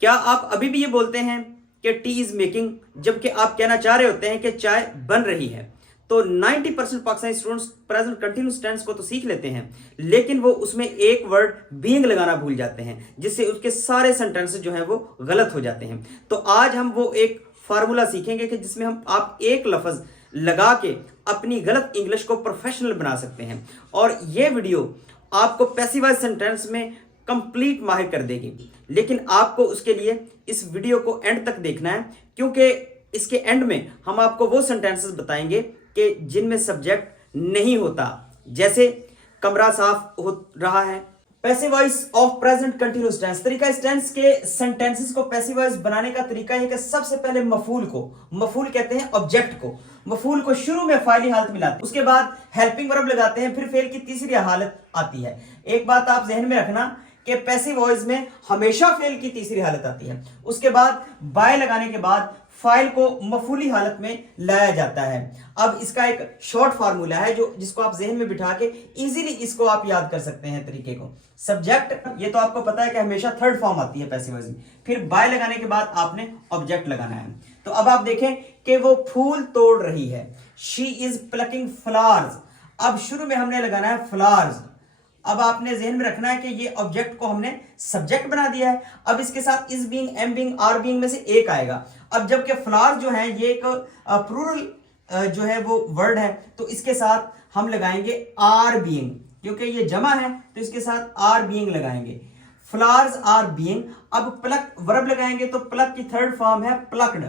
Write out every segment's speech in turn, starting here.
क्या आप अभी भी ये बोलते हैं कि टी इज मेकिंग, जबकि आप कहना चाह रहे होते हैं कि चाय बन रही है? तो 90% Pakistani students present continuous tense को तो सीख लेते हैं, लेकिन वो उसमें एक वर्ड बीइंग लगाना भूल जाते हैं, जिससे उसके सारे सेंटेंसेस जो है वो गलत हो जाते हैं। तो आज हम वो एक फार्मूला सीखेंगे कि जिसमें हम आप एक लफ्ज लगा के अपनी गलत इंग्लिश को प्रोफेशनल बना सकते हैं। और ये वीडियो आपको पैसिवाइज सेंटेंस में कंप्लीट माहिर कर देगी, लेकिन आपको उसके लिए इस वीडियो को एंड तक देखना है, क्योंकि इसके एंड में हम आपको वो सेंटेंसेस बताएंगे कि जिनमें सब्जेक्ट नहीं होता, जैसे कमरा साफ हो रहा है। Passive voice of present continuous tense. तरीका इस टेंस के सेंटेंसेस को पैसिव वॉइस बनाने का तरीका है कि सबसे पहले मफूल कहते हैं ऑब्जेक्ट को, मफूल को शुरू में फाइली हालत में लाते हैं, उसके बाद हेल्पिंग वर्ब लगाते हैं, फिर फेल की तीसरी हालत आती है। एक बात आप जहन में रखना कि पैसिव वॉइस में हमेशा फेल की तीसरी हालत आती है। उसके बाद बाय लगाने के बाद फाइल को मफूली हालत में लाया जाता है। अब इसका एक शॉर्ट फार्मूला है जो जिसको आप जहन में बिठा के इजीली इसको आप याद कर सकते हैं तरीके को। सब्जेक्ट, ये तो आपको पता है कि हमेशा थर्ड फॉर्म आती है पैसिव वॉइस में, फिर बाय लगाने के बाद आपने ऑब्जेक्ट लगाना है। तो अब आप देखें कि वो फूल तोड़ रही है, शी इज प्लकिंग फ्लावर्स। अब शुरू में हमने लगाना है फ्लावर्स। अब आपने जहन में रखना है कि ये ऑब्जेक्ट को हमने सब्जेक्ट बना दिया है। अब इसके साथ is being, am being, are being में से एक आएगा। अब जबकि फ्लावर्स जो है ये एक प्लूरल जो है वो वर्ड है, तो इसके साथ हम लगाएंगे आर बीइंग, क्योंकि ये जमा है तो इसके साथ आर बीइंग लगाएंगे। Flowers are being. अब प्लक वर्ब लगाएंगे तो प्लक की थर्ड फॉर्म है plucked,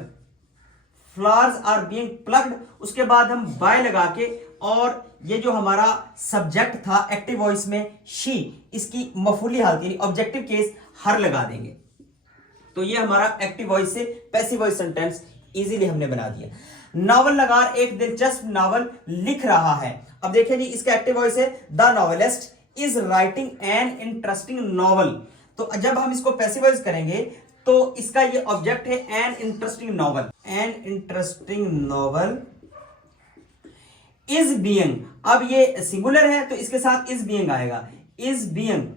flowers are being plucked. उसके बाद हम बाय लगा के, और ये जो हमारा सब्जेक्ट था एक्टिव वॉइस में शी, इसकी मफूली हालत यानी ऑब्जेक्टिव केस हर लगा देंगे। तो ये हमारा एक्टिव वॉइस से पैसिव वॉइस सेंटेंस इजीली हमने बना दिया। नॉवल नगार एक दिलचस्प नावल लिख रहा है। अब देखिए जी, इसका एक्टिव वॉइस है the novelist is writing an interesting novel. तो जब हम इसको पैसिव वॉइस करेंगे तो इसका ये ऑब्जेक्ट है an interesting novel, an interesting novel is being. अब ये सिंगुलर है तो इसके साथ इज बीइंग आएगा, इज बीइंग।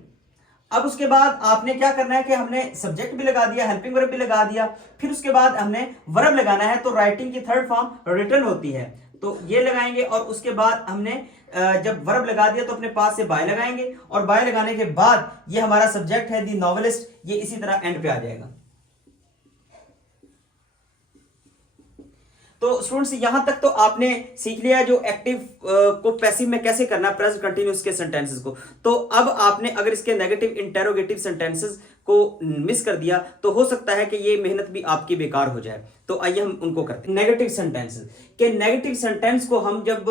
अब उसके बाद आपने क्या करना है कि हमने सब्जेक्ट भी लगा दिया, हेल्पिंग वर्ब भी लगा दिया, फिर उसके बाद हमने वर्ब लगाना है। तो राइटिंग की थर्ड फॉर्म रिटन होती है, तो ये लगाएंगे। और उसके बाद हमने जब वर्ब लगा दिया तो अपने पास से बाय लगाएंगे, और बाय लगाने के बाद ये हमारा सब्जेक्ट है दी नॉवेलिस्ट, ये इसी तरह एंड पे आ जाएगा। तो स्टूडेंट्स यहां तक तो आपने सीख लिया जो एक्टिव को पैसिव में कैसे करना, प्रेजेंट कंटिन्यूअस के सेंटेंसेस को। तो अब आपने अगर इसके नेगेटिव इंटेरोगेटिव सेंटेंसेस को मिस कर दिया तो हो सकता है कि ये मेहनत भी आपकी बेकार हो जाए। तो आइए हम उनको करते हैं। नेगेटिव सेंटेंसेस के नेगेटिव सेंटेंस को हम जब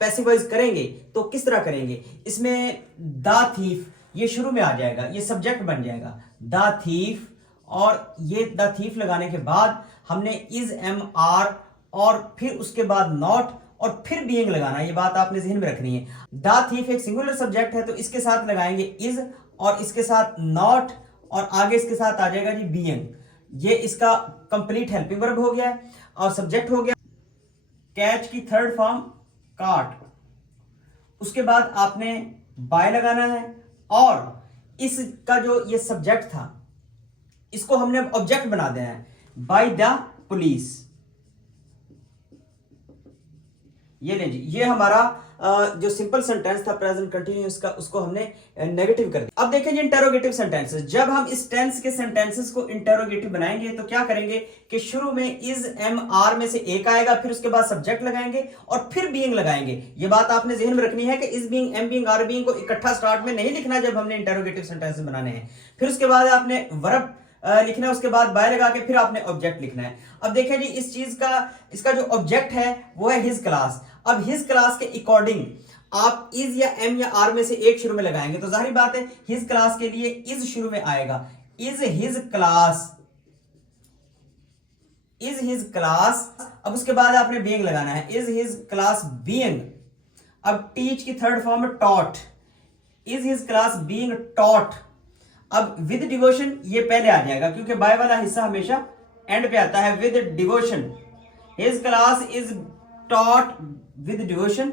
पैसिवाइज करेंगे तो किस तरह करेंगे? इसमें द थीफ ये शुरू में आ जाएगा, ये सब्जेक्ट बन जाएगा द थीफ, और ये द थीफ लगाने के बाद हमने इज एम आर, और फिर उसके बाद नॉट, और फिर बीइंग लगाना। ये बात आपने ज़हन में रखनी है। द थीफ एक सिंगुलर सब्जेक्ट है तो इसके साथ लगाएंगे इज, और इसके साथ नॉट, और आगे इसके साथ आ जाएगा जी बीइंग। ये इसका कंप्लीट हेल्पिंग वर्ब हो गया और सब्जेक्ट हो गया। कैच की थर्ड फॉर्म काट। उसके बाद आपने बाय लगाना है, और इसका जो ये सब्जेक्ट था इसको हमने ऑब्जेक्ट बना देना है बाय द पुलिस। ये ले जी, ये हमारा जो सिंपल सेंटेंस था प्रेजेंट कंटिन्यूअस का, उसको हमने नेगेटिव कर दिया। अब देखें जी इंटेरोगेटिव सेंटेंसेस। जब हम इस टेंस के सेंटेंसेस को इंटेरोगेटिव बनाएंगे तो क्या करेंगे कि शुरू में इज एम आर में से एक आएगा, फिर उसके बाद सब्जेक्ट लगाएंगे और फिर बीइंग लगाएंगे। ये बात आपने जहन में रखनी है कि is being, am being, are being को इकट्ठा स्टार्ट में नहीं लिखना जब हमने इंटेरोगेटिव सेंटेंसेस बनाने हैं। फिर उसके बाद आपने वर्ब लिखना है, उसके बाद बाय लगा के फिर आपने ऑब्जेक्ट लिखना है। अब देखिए जी इस चीज का, इसका जो ऑब्जेक्ट है वो है हिज क्लास। अब हिज क्लास के अकॉर्डिंग आप इज या एम या आर में से एक शुरू में लगाएंगे, तो जाहिर बात है हिज क्लास के लिए इज शुरू में आएगा, is his class, is his class. अब उसके बाद आपने बीइंग लगाना है, इज हिज क्लास बीइंग। अब टीच की third form taught, is his class being taught. अब विद डिवोशन ये पहले आ जाएगा क्योंकि बाय वाला हिस्सा हमेशा एंड पे आता है। With devotion, his class is taught with devotion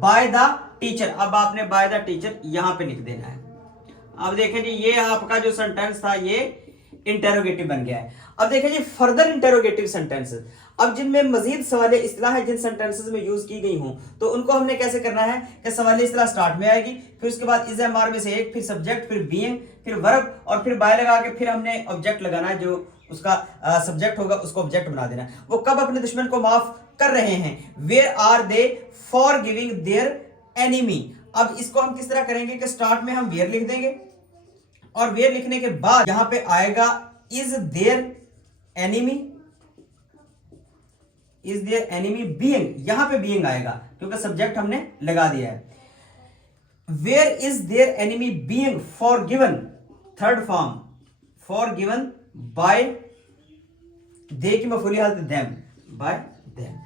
by the teacher. अब आपने बाय द टीचर यहां पे लिख देना है। अब देखें जी ये आपका जो सेंटेंस था ये इंटेरोगेटिव बन गया है। अब देखिए जी फर्दर इंटेरोगेटिव सेंटेंसेस, अब जिनमें मजीद सवाल इस्तेलाह है जिन सेंटेंसेस में यूज की गई हों, तो उनको हमने कैसे करना है कि सवाल इस्तेलाह स्टार्ट में आएगी, फिर उसके बाद इज एम आर में से एक, फिर सब्जेक्ट, फिर बीइंग, फिर वर्ब और फिर बाय लगा के फिर हमने ऑब्जेक्ट लगाना है, जो उसका सब्जेक्ट होगा उसको ऑब्जेक्ट बना देना है। वो कब अपने दुश्मन को माफ कर रहे हैं, where are they forgiving their enemy. अब इसको हम किस तरह करेंगे कि स्टार्ट में हम वेयर लिख देंगे और वेयर लिखने के बाद यहां पे आएगा is there enemy, is there enemy being, यहां पे बीइंग आएगा क्योंकि सब्जेक्ट हमने लगा दिया है। Where is there enemy being for given, third form for given by the की मफूली हालत देम, बाय देम।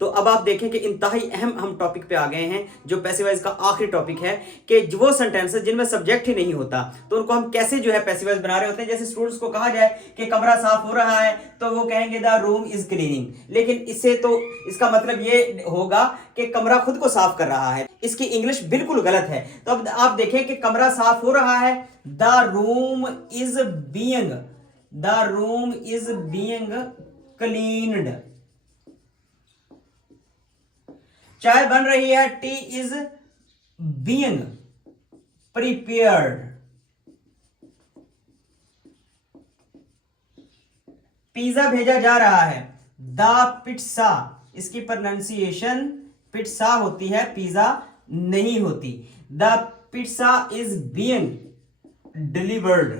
तो अब आप देखें कि इंतहाई अहम हम टॉपिक पे आ गए हैं, जो पैसिवाइज का आखिरी टॉपिक है कि वो सेंटेंसेस जिनमें सब्जेक्ट ही नहीं होता तो उनको हम कैसे जो है पैसिवाइज बना रहे होते हैं। जैसे स्टूडेंट्स को कहा जाए कि कमरा साफ हो रहा है तो वो कहेंगे द रूम इज क्लीनिंग, लेकिन इससे तो इसका मतलब ये होगा कि कमरा खुद को साफ कर रहा है, इसकी इंग्लिश बिल्कुल गलत है। तो अब आप देखें कि कमरा साफ हो रहा है, the room is being, the room is being cleaned. चाय बन रही है, T is being prepared. Pizza भेजा जा रहा है, द पिट्सा, इसकी प्रोनाउंसिएशन पिट्सा होती है, पिज्जा नहीं होती। The pizza is being delivered.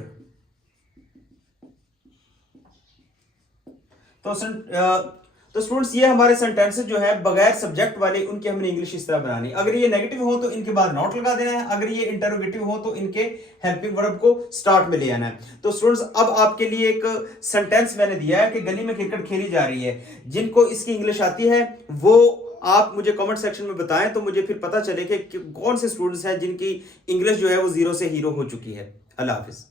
तो स्टूडेंट्स ये हमारे सेंटेंसेस जो है बगैर सब्जेक्ट वाले, उनकी हमने इंग्लिश इस तरह बनानी। अगर ये नेगेटिव हो तो इनके बाद नॉट लगा देना है, अगर ये इंटरोगेटिव हो तो इनके हेल्पिंग वर्ब को स्टार्ट में ले आना है। तो स्टूडेंट्स अब आपके लिए एक सेंटेंस मैंने दिया है कि गली में क्रिकेट खेली जा रही है। जिनको इसकी इंग्लिश आती है वो आप मुझे कमेंट सेक्शन में बताएं, तो मुझे फिर पता चले कि कौन से स्टूडेंट्स हैं जिनकी इंग्लिश जो है वो 0 से हीरो हो चुकी है। अल्लाह हाफिज।